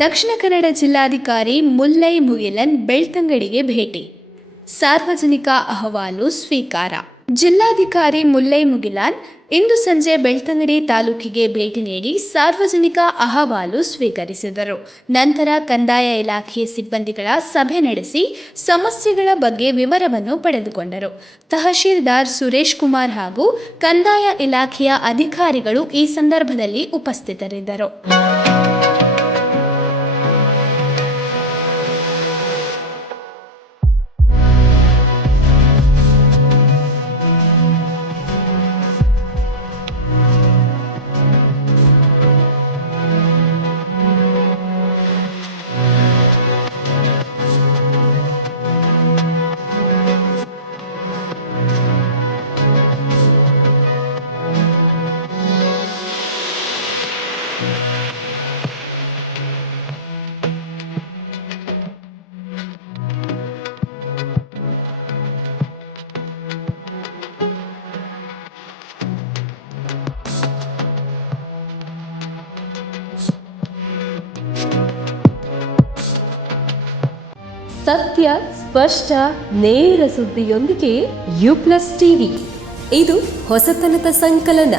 ದಕ್ಷಿಣ ಕನ್ನಡ ಜಿಲ್ಲಾಧಿಕಾರಿ ಮುಲ್ಲೈ ಮುಗಿಲನ್ ಬೆಳ್ತಂಗಡಿಗೆ ಭೇಟಿ. ಸಾರ್ವಜನಿಕ ಅಹವಾಲು ಸ್ವೀಕಾರ. ಜಿಲ್ಲಾಧಿಕಾರಿ ಮುಲ್ಲೈ ಮುಗಿಲನ್ ಇಂದು ಸಂಜೆ ಬೆಳ್ತಂಗಡಿ ತಾಲೂಕಿಗೆ ಭೇಟಿ ನೀಡಿ ಸಾರ್ವಜನಿಕ ಅಹವಾಲು ಸ್ವೀಕರಿಸಿದರು. ನಂತರ ಕಂದಾಯ ಇಲಾಖೆ ಸಿಬ್ಬಂದಿಗಳ ಸಭೆ ನಡೆಸಿ ಸಮಸ್ಯೆಗಳ ಬಗ್ಗೆ ವಿವರವನ್ನು ಪಡೆದುಕೊಂಡರು. ತಹಶೀಲ್ದಾರ್ ಸುರೇಶ್ ಕುಮಾರ್ ಹಾಗೂ ಕಂದಾಯ ಇಲಾಖೆಯ ಅಧಿಕಾರಿಗಳು ಈ ಸಂದರ್ಭದಲ್ಲಿ ಉಪಸ್ಥಿತರಿದ್ದರು. ಸತ್ಯ, ಸ್ಪಷ್ಟ, ನೇರ ಸುದ್ದಿಯೊಂದಿಗೆ ಯು ಪ್ಲಸ್ ಟಿವಿ. ಇದು ಹೊಸತನದ ಸಂಕಲನ.